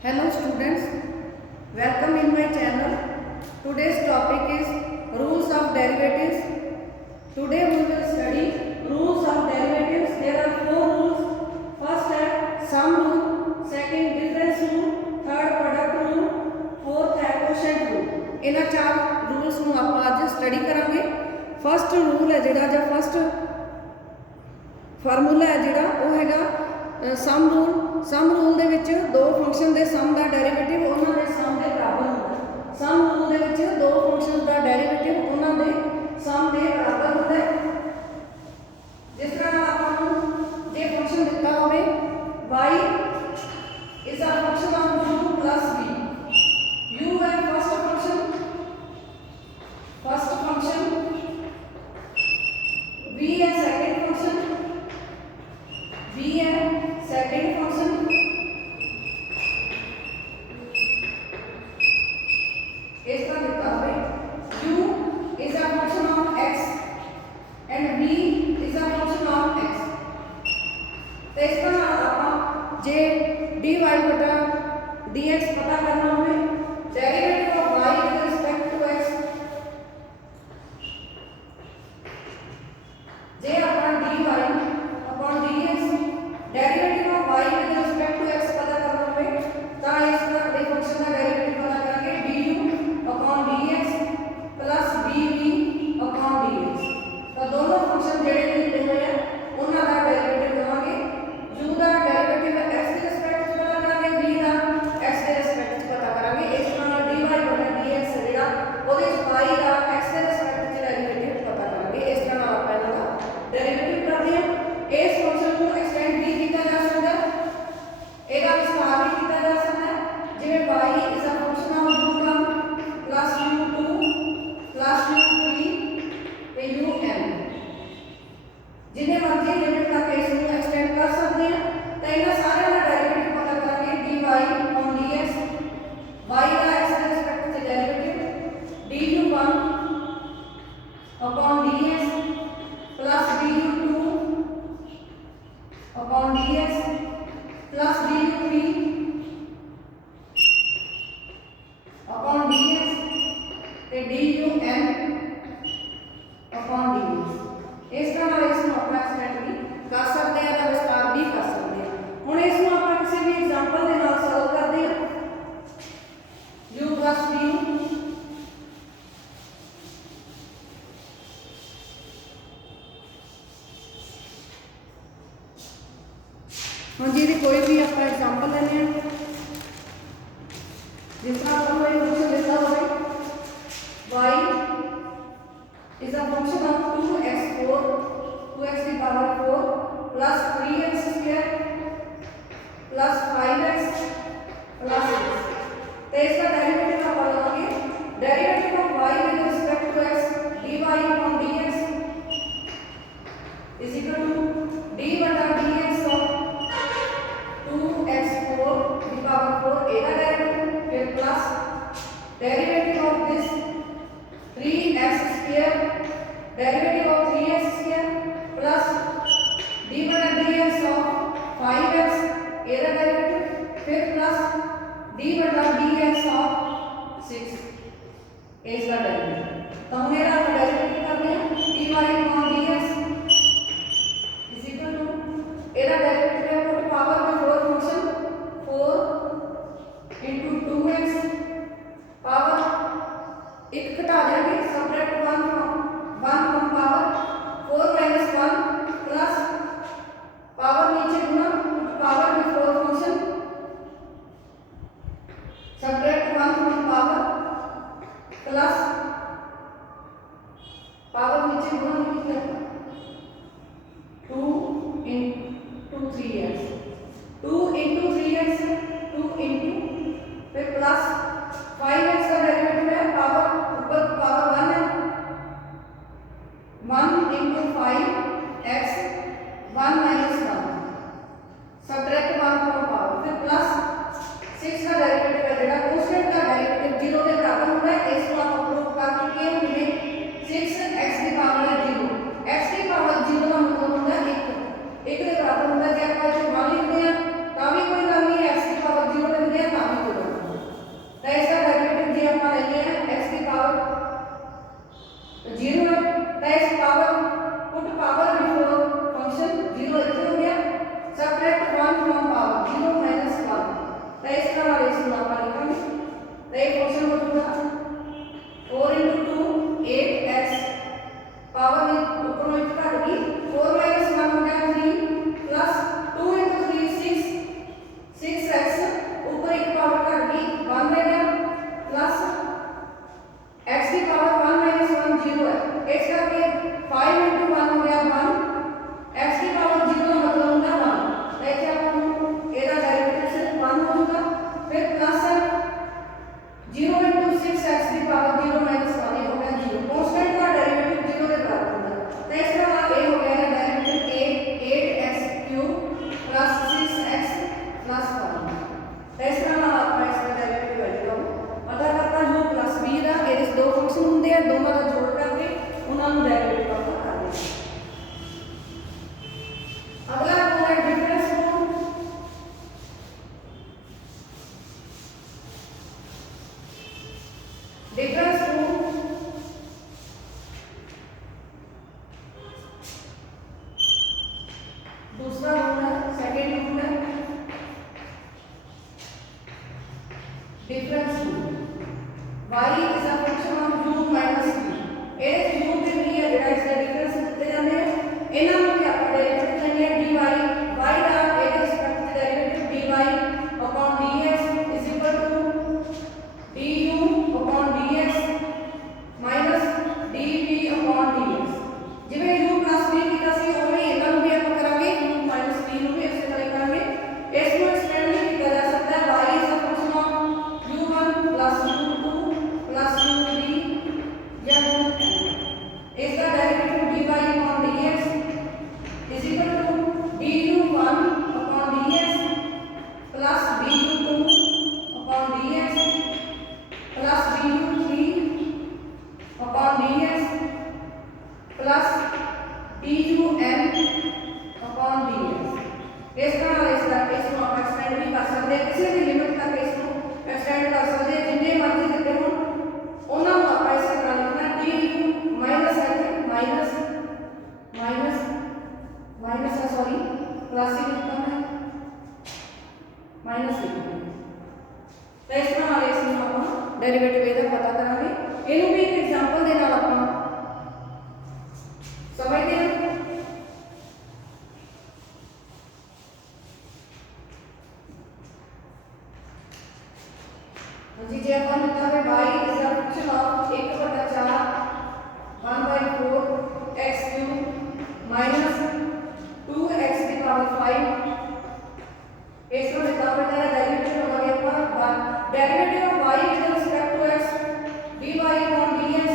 Hello students, welcome in my channel. Today's topic is rules of derivatives. Today we will study rules of derivatives. There are four rules. First है sum rule, second difference rule, third product rule, fourth है quotient rule. इन्हां चार rules ਨੂੰ ਆਪਾਂ ਅੱਜ study ਕਰਾਂਗੇ. First rule है ਜਿਹੜਾ ਜਾਂ first फार्मूला है ਜਿਹੜਾ ਉਹ ਹੈਗਾ ਸਮ रूल ਦੇ ਵਿੱਚ ਦੋ ਫੰਕਸ਼ਨ ਦੇ ਸਮ ਦਾ ਡੈਰੀਵੇਟਿਵ ਉਹਨਾਂ ਦੇ ਸਮ ਦੇ ਬਰਾਬਰ ਹੁੰਦਾ ਸਮ रूल ਦੇ ਵਿੱਚ ਦੋ ਫੰਕਸ਼ਨ ਦਾ ਡੈਰੀਵੇਟਿਵ ਉਹਨਾਂ ਦੇ ਸਮ ਦੇ ਬਰਾਬਰ ਹੁੰਦਾ ਜਿਸ ਤਰ੍ਹਾਂ ਆਪਾਂ ਨੂੰ ਜੇ ਫੰਕਸ਼ਨ ਦਿੱਤਾ ਹੋਵੇ y is a function of u plus v u है first function v है second function v है second function इसका दिखता है u is a function of x and v is a function of x तो इसका आप जे dy बटा dx पता करना हमें derivative of y with respect to x J upon dy upon dx derivative of y with respect to x पता करना हमें तो इसका एक फंक्शन का डेरिवेटिव पता करेंगे du upon dx plus vv upon dx तो दोनों फंक्शन जेडे दिए हुए हैं उनका का डेरिवेटिव लवांगे u का डेरिवेटिव x के रिस्पेक्ट में पता करेंगे v का x के रिस्पेक्ट में पता करेंगे इस तरह dy बटा dx जेड़ा ओदे y का x के रिस्पेक्ट में डेरिवेटिव पता करेंगे इस तरह आप पहला डेरिवेटिव करते हैं इस फंक्शन को एक्सटेंड भी किया जा सकता है एदा विस्तार भी किया जा सकता है जिਵੇਂ y is a function of u1 plus u2 plus u3 ਤੇ un जिन्हें मर्जी लिमिट तक इसको एक्सटेंड कर सकते हैं तो इन्हें सारे का डेरिवेटिव पता करके dy on dx y का x के रिस्पेक्ट से derivative du1 upon dx plus du2 upon dx plus du3 upon dx ਤੇ dun upon dx इस तरह इसको अपना एक्सटेंड भी कर सकते हैं तो विस्तार भी कर सकते हैं हुण इसको आप किसी भी एग्जांपल के नाल सॉल्व करते हैं u plus v हम जी कोई भी आप एग्जांपल लेने जिस तरह आपको एक फंक्शन देता हो y is a function of 2x की power 4 plus 3x square plus 5x plus 6 तो इसका डेरिवेटिव आप लगाएंगे derivative of y with respect to x dy upon dx is equal to d बटा dx of 2x4 की power 4 a का derivative फिर plus derivative of this 3x square derivative of 3x square plus d बटा dx of 5x a का derivative फिर plus d बटा dx of 6 a का derivative तो हम मेरा डेरिवेटिव करते हैं dy upon dx is equal to a का डेरिवेटिव है पुट पावर में 4 फंक्शन 4 into 2x पावर एक घटा देंगे subtract 1 from power 4 minus 1 plus power नीचे गुना पावर में 4 function subtract 1 from power plus power नीचे गुना कितना 2 into 3x 2 into 3x 2 into फिर प्लस 5x का डेरिवेटिव है पावर ऊपर पावर 1 है 1 into 5x 1 minus 1 subtract 1 from power फिर प्लस 6 का डेरिवेटिव है जेड़ा कांस्टेंट का डेरिवेटिव 0 के बराबर होता है इसको आप प्रूव कर चुके हैं हमने 6x की पावर है 0 x की पावर 0 का मतलब होता है 1 के बराबर होता है जब आप 1 लिखते हैं तभी कोई गल नहीं x की पावर 0 लिखते हैं तो इस तरह वाले इसमें आप लिखेंगे तो एक फंक्शन हो जाएगा 4 × 2 8x पावर ऊपर में घट गई 4 - 1 हो गया 3 प्लस 2 × 3 6x ऊपर एक पावर घट गई 1 रह गया प्लस x की पावर 1 - 1 0 है इस करके 5 × 1 हो गया 1 x की पावर 0 का मतलब होता है 1 ऐसे अपन ਇਹਦਾ डेरिवेटिव सिर्फ 1 होगा फिर प्लस 0 × 6x की पावर 0 - 1 हो गया 0 कांस्टेंट का डेरिवेटिव 0 के बराबर होता है तो इस तरह a हो गया ना derivative 8x³ plus 6x plus 1 तो इस तरह आप इसका डेरिवेटिव वैल्यू पता करता u प्लस b ਦਾ ਇਹਦੇ ਦੋ ਫੰਕਸ਼ਨ ਹੁੰਦੇ ਆ ਦੋਵਾਂ ਦਾ ਜੋੜ ਕਰਕੇ ਉਹਨਾਂ ਨੂੰ डेरिवेटिव पता कर देना अगला है डिफरेंस रूल डिफरेंस रूल दूसरा रूल है सेकंड रूल है difference rule y is a function of u minus b ਇਹ u ਤੇ b ਹੈ ਜਿਹੜਾ इसका डिफरेंस ਦਿੱਤੇ ਜਾਂਦੇ ਆ ਇਹਨਾਂ ਨੂੰ ਵੀ ਆਪਾਂ ਡੈਰੀਵੇਟਿਵ ਲੈਣੀ ਹੈ dy y ਦਾ ਇਹਦੇ ਰਿਸਪੈਕਟ ਤੇ derivative dy upon dx is equal to du upon dx minus dv upon dx ਜਿਵੇਂ u plus b ਕੀਤਾ ਸੀ ਉਵੇਂ ਇਹਨਾਂ ਨੂੰ ਵੀ ਆਪਾਂ ਕਰਾਂਗੇ u minus b ਨੂੰ ਵੀ ਇਸੇ ਤਰ੍ਹਾਂ ਕਰਾਂਗੇ ਇਸ ਨੂੰ ਐਕਸਟੈਂਡ ਵੀ ਕੀਤਾ ਜਾ ਸਕਦਾ ਹੈ y is a function of u1 plus u2 plus u3 या u3 इसका derivative dy upon dx is equal to du1 upon dx plus du2 upon dx plus du3 upon dx plus dun upon dx इस तरह इसको आप extend भी कर सकते हैं किसी भी लिमिट तक इसको एक्सटेंड कर सकते हैं जितने मर्जी देते हो उन्होंने आप इस तरह लिखना du माइनस है माइनस माइनस माइनस है सॉरी प्लस ही लिखना है माइनस लिखना है तो इस तरह वाले इसमें आप डेरिवेटिव ਇਹਦਾ पता करांगे ਇਹਨੂੰ भी एक एग्जांपल ਦੇ ਨਾਲ ਆਪਾਂ समझते हैं जी जे अपन लिखा है y is a function of 1/4 1/4 x³ minus 2x की पावर 5 इसको लिखा हुआ है डेरिवेटिव होगा पर derivative of y with respect to x dy upon dx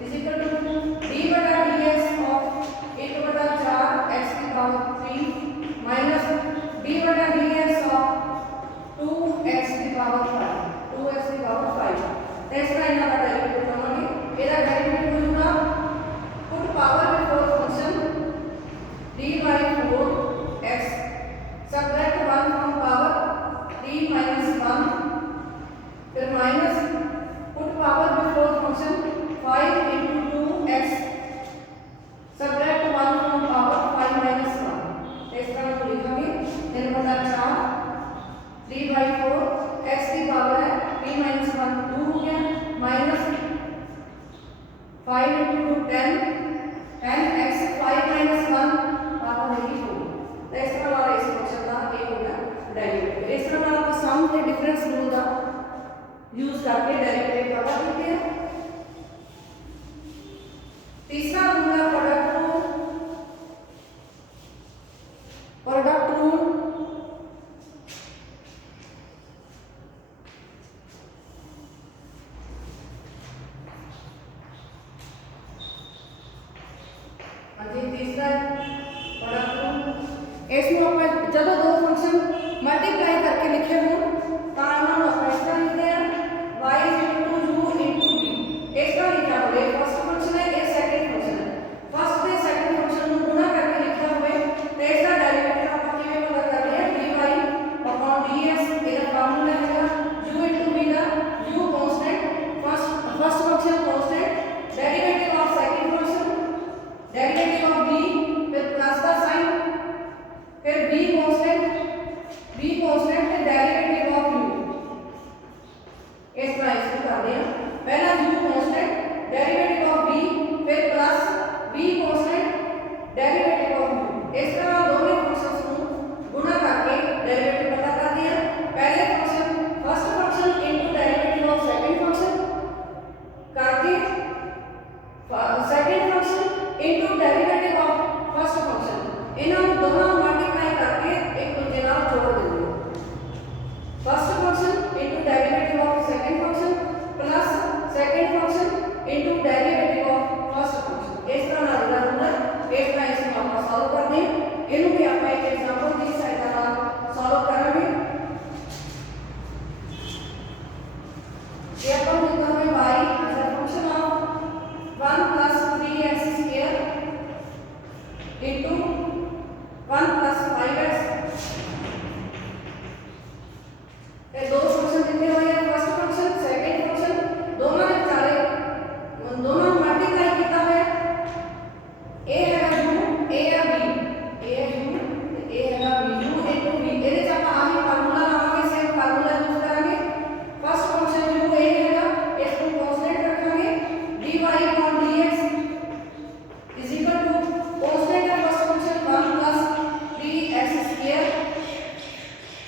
is equal to d/dx of 1/4 x की power 3 minus d/dx of 2x की power 5 2x की पावर 5 तो इसका इनका डेरिवेटिव बनाएंगे ਇਹਦਾ डेरिवेटिव होगा put power before function d/4x subtract 1 from power 3 minus 1 फिर minus put power before function 5 into 2x subtract 1 from power 5 minus 1 इसका हम लिखेंगे 3/4 3/4 x की पावर है 3 minus 1 2 हो गया minus 5 into 10 10x 5 minus 1 power है 4 तो इस तरह हमारा इस फंक्शन का एक हो गया डेरिवेटिव इस तरह आप सम के डिफरेंस रूल का यूज करके डेरिवेटिव पता करते हैं तीसरा रूल है product rule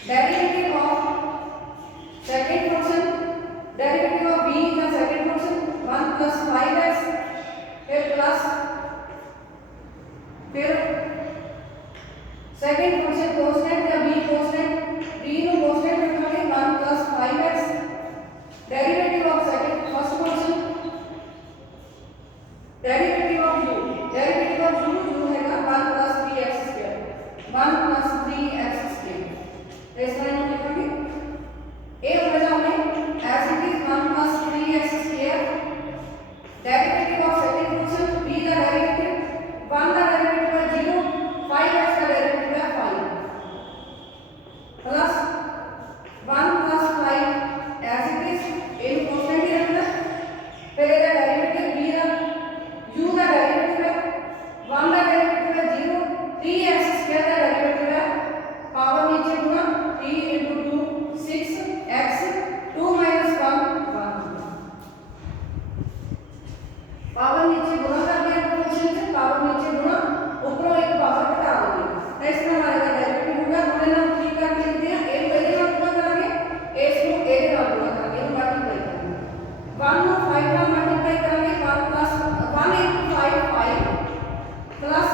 derivative of second function, derivative of b का सेकंड फंक्शन 1 प्लस 5x, फिर प्लस, फिर सेकंड फंक्शन कांस्टेंट या b कांस्टेंट, b नो कांस्टेंट रखांगे 1 plus 5x, derivative of second first function, derivative of u, derivative of u है 1 plus 3x square, 1 plus 3x square. इस तरह हम लिखेंगे a हो जाए हमें as it is 1 plus 3x square, derivative of second function b का derivative 1 का डेरिवेटिव है 0, 5x का डेरिवेटिव है 5 plus 1 plus 5 as it is a constant ही रखना, फिर इसका डेरिवेटिव b का u का डेरिवेटिव है 1 का डेरिवेटिव है 0, 3x स्क्वायर का डेरिवेटिव है पावर नीचे गुना 3 into 2 6x 2 minus 1 1, पावर नीचे गुना कर दिया फंक्शन से, पावर नीचे गुना ऊपर एक पावर घटा दोगे, इसमें हमारे का डेरिवेटिव होगा, हमने ना 3 का लिख दिया, a को a ਨਾਲ गुणा करेंगे, a को a ਦੇ ਨਾਲ गुणा करेंगे, मल्टीप्लाई करेंगे 1 ਨੂੰ 5 ਨਾਲ मल्टीप्लाई करेंगे 1 plus 1 into 5 5 plus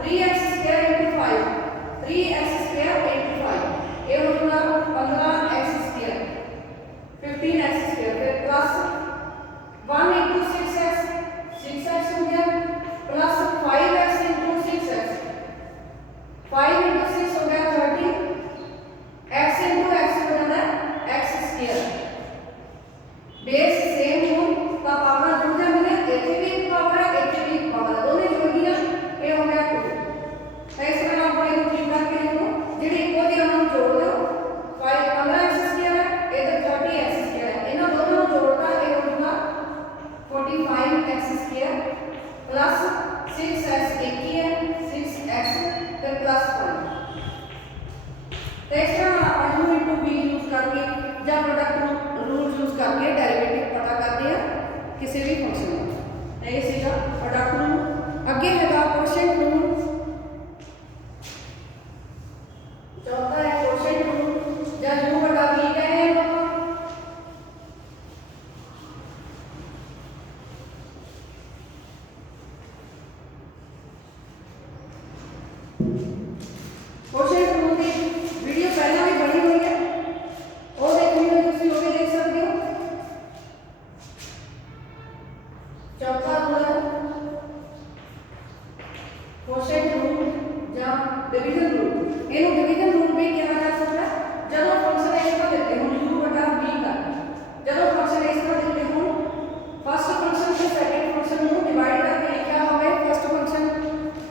3x square into 5 3x square into 5, ये हो जाएगा 15x square 15x square, फिर प्लस 1 into 6x 6x हो गया, plus 5x into 6x 5 into 6 हो गया 30, x into x हो जाता है x square, बेस सेम हो का पावर जुड़ जाएंगे, इथे भी एक पावर है इथे भी एक पावर है, दोनों जुड़ गया, ये हो गया 2। इस तरह आप बड़े ठीक करके लिखो, जेडी इको दी हम जोड़ दो 15x स्क्वायर है, इधर 30x स्क्वायर है, इन दोनों को जोड़ता है ये होगा 45x स्क्वायर प्लस 6x एक ही है 6x फिर प्लस 1। नेक्स्ट हम u into v यूज करके या प्रोडक्ट रूल यूज करके डेरिवेटिव पता करते हैं किसी भी फंक्शन का, ये सीधा प्रोडक्ट रूल। आगे हैगा क्वोशिएंट रूल, चौथा है क्वोशिएंट रूल, जब u बटा v कहे क्वोशिएंट रूल की वीडियो पहले भी बनी हुई है और देखनी हो तो वो भी देख सकते हो। चौथा रूल है क्वोशिएंट रूल या डिवीजन रूल, इनको डिवीजन रूल भी कहा जा सकता है। जब फंक्शन एक का देते हो u बटा v का, जब फंक्शन एक का देते हो फर्स्ट फंक्शन से सेकंड फंक्शन को डिवाइड करके लिखा होवे, फर्स्ट फंक्शन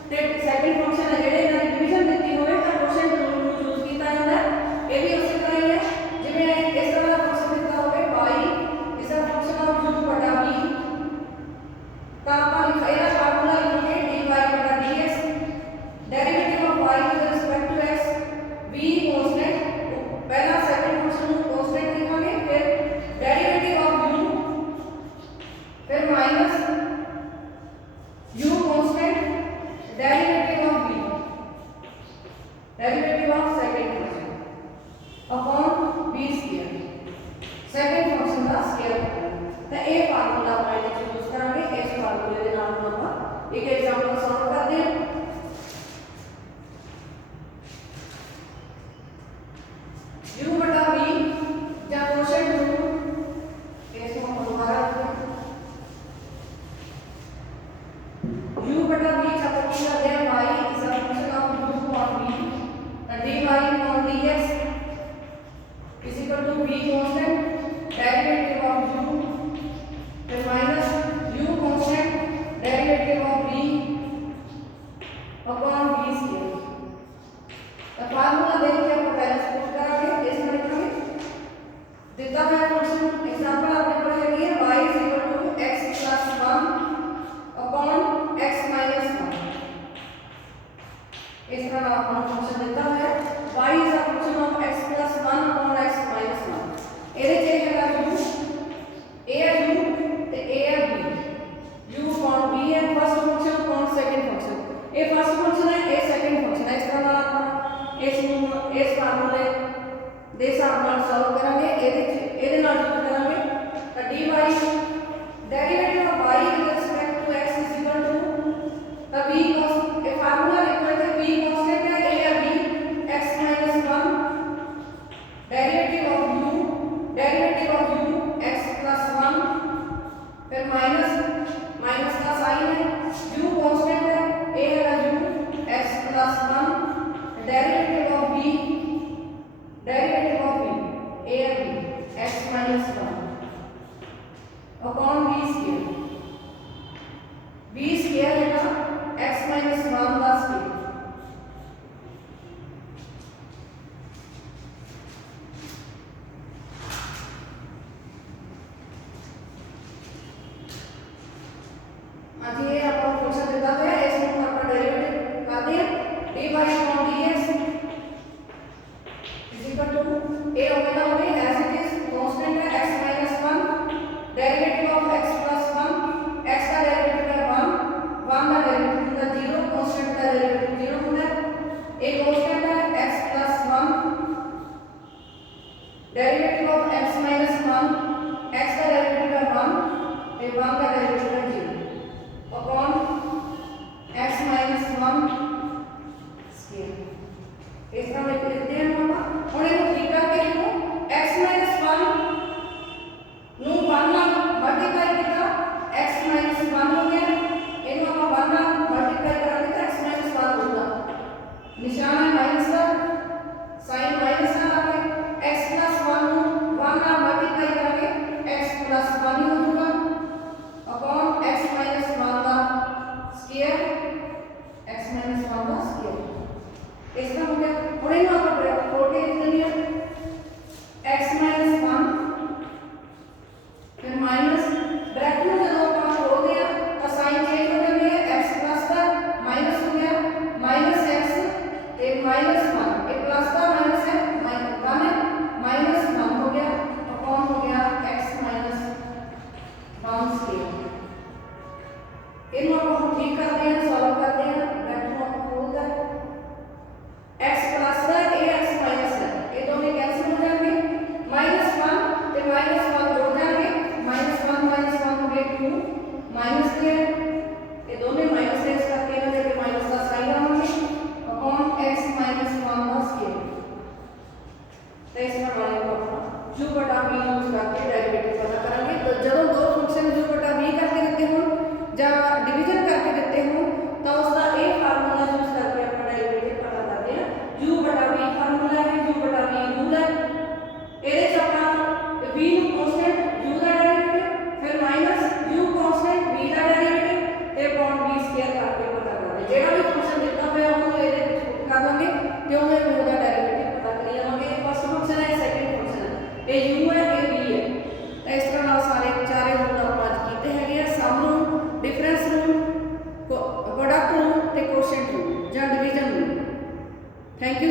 ते सेकंड फंक्शन है जेडे ना डिवीजन देती होवे तो क्वोशिएंट रूल को यूज किया जाता है। ये भी उसी तरह ही है जिवें इस तरह का फंक्शन दिता होवे y इस फंक्शन ऑफ u बटा v, तो आप लिखा फार्मूला लिखोगे dy बटा dx, derivative of y with respect to x, v constant, पहला सेकंड फंक्शन को कांस्टेंट लिखेंगे, फिर डेरिवेटिव ऑफ u, फिर minus u constant, derivative of v, derivative of second function upon v square, second function का square. तो ये formula ਆਪਾਂ ਇਹਦੇ ਚ ਯੂਜ਼ ਕਰਾਂਗੇ। ਇਸ ਫਾਰਮੂਲੇ ਦੇ ਨਾਲ ਹੁਣ ਆਪਾਂ ਇੱਕ ਐਗਜ਼ਾਮਪਲ ਸੋਲਵ ਕਰਦੇ ਹਾਂ। u बटा v ਜਾਂ क्वोशिएंट रूल, ਇਸ ਨੂੰ ਆਪਾਂ ਦੁਬਾਰਾ ਲਿਖਦੇ u बटा v का मतलब करते हैं y is a function of u upon v, dy upon dx is equal to v constant, derivative of u, फिर minus u constant, derivative of v ਦੇ ਹਿਸਾਬ ਨਾਲ ਸੋਲਵ ਕਰਾਂਗੇ। ਇਹਦੇ ਨਾਲ ਕੀ ਕਰਾਂਗੇ ਤਾਂ dy derivative of y with respect to x is equal to ਤਾਂ v cos ਇਹ ਫਾਰਮੂਲਾ ਲਿਖਣਾ ਤੇ v ਕਾਂਸਟੈਂਟ ਹੈ a or b x minus 1 derivative of u x plus 1 फिर माइनस का साइन है u कांस्टेंट है a है u x plus 1 derivative of b a है b x minus 1 upon b square है ना x minus 1 का स्क्वायर। ये आपको फंक्शन देता है इसमें हम अपना डेरिवेटिव करते हैं dy upon dx is equal to a omega होगी as it is constant है x minus 1 derivative of x plus 1 x का डेरिवेटिव है 1 का डेरिवेटिव होगा 0 constant का डेरिवेटिव 0 होता है a constant है x plus 1 derivative of x minus 1 x का डेरिवेटिव है 1 का डेरिवेटिव है 0 अपॉन x minus 1 स्क्वायर। इस तरह लिखते हैं हम और इनको ठीक करके लिखो x minus 1 नु 1 ਨਾਲ ਮਲਟੀਪਲਾਈ ਕੀਤਾ x minus 1 ਹੋ ਗਿਆ ਇਹਨੂੰ ਆਪਾਂ 1 ਨਾਲ ਮਲਟੀਪਲਾਈ ਕਰਾਂਗੇ ਤਾਂ x minus 1 ਹੋਊਗਾ ਨਿਸ਼ਾਨ ਹੈ ਮਾਈਨਸ ਦਾ ਸਾਈਨ ਮਾਈਨਸ ਨਾਲ ਆਵੇ x plus 1 ਨੂੰ 1 ਨਾਲ ਮਲਟੀਪਲਾਈ ਕਰਾਂਗੇ x plus 1 ਹੀ ਹੋ ਜਾਊਗਾ अपॉन x minus 1 का स्क्वायर x minus 1 का स्क्वायर। इस तरह हो गया और इन्हें आप ब्रैकेट खोल के लिख लेंगे x minus 1 फिर माइनस ब्रैकेट में जब आप खोल दिया तो साइन चेंज हो जाएंगे x प्लस का माइनस हो गया माइनस x एक माइनस 1 एक प्लस का माइनस है 1 है माइनस 1 हो गया अपॉन हो गया x minus 1 स्क्वायर। इनको हम ठीक करते हैं सॉल्व करते हैं ब्रैकेट को खोलते हैं x प्लस है ax माइनस है ये दोनों कैंसिल हो जाएंगे माइनस 1 ते माइनस 1 जोड़ जाएंगे माइनस 1 हो गए 2 माइनस के ये दोनों माइनस से करके ना जब माइनस का साइन आएंगे अपॉन x minus 1 का स्क्वायर। तो इस तरह वाले को अपना u बटा v यूज करके डेरिवेटिव पता करेंगे। तो जब दो फंक्शन u बटा v करके देते हो ਜਾਂ डिवीजन करके देते हो तो उसका एक फार्मूला यूज करके अपना डेरिवेटिव पता करते हैं u बटा v फार्मूला है u बटा v रूल है ਇਹਦੇ ਚ ਆਪਾਂ v ਨੂੰ ਕਾਂਸਟੈਂਟ u ਦਾ ਡੈਰੀਵੇਟਿਵ ਫਿਰ ਮਾਈਨਸ u ਕਾਂਸਟੈਂਟ v ਦਾ ਡੈਰੀਵੇਟਿਵ ਤੇ अपॉन v ਸਕੁਅਰ ਕਰਕੇ ਪਤਾ ਕਰਦੇ ਜਿਹੜਾ ਵੀ ਫੰਕਸ਼ਨ ਦਿੱਤਾ ਹੋਇਆ ਉਹਨੂੰ ਇਹਦੇ ਵਿੱਚ ਪੁੱਟ ਕਰ ਲਾਂਗੇ ਤੇ ਉਹਦੇ u ਦਾ ਡੈਰੀਵੇਟਿਵ ਪਤਾ ਕਰੀ ਜਾਵਾਂਗੇ। ਇਹ ਫਸਟ ਫੰਕਸ਼ਨ ਹੈ ਸੈਕੰਡ ਫੰਕਸ਼ਨ ਹੈ ਇਹ u ਹੈ ਇਹ v ਹੈ। ਤਾਂ ਇਸ ਤਰ੍ਹਾਂ ਨਾਲ ਸਾਰੇ ਚਾਰੇ ਰੂਲ ਆਪਾਂ ਅੱਜ ਕੀਤੇ ਹੈਗੇ ਆ ਸਮ ਨੂੰ डिफरेंस रूल प्रोडक्ट रूल ते क्वोशिएंट रूल या डिवीजन रूल। Thank you.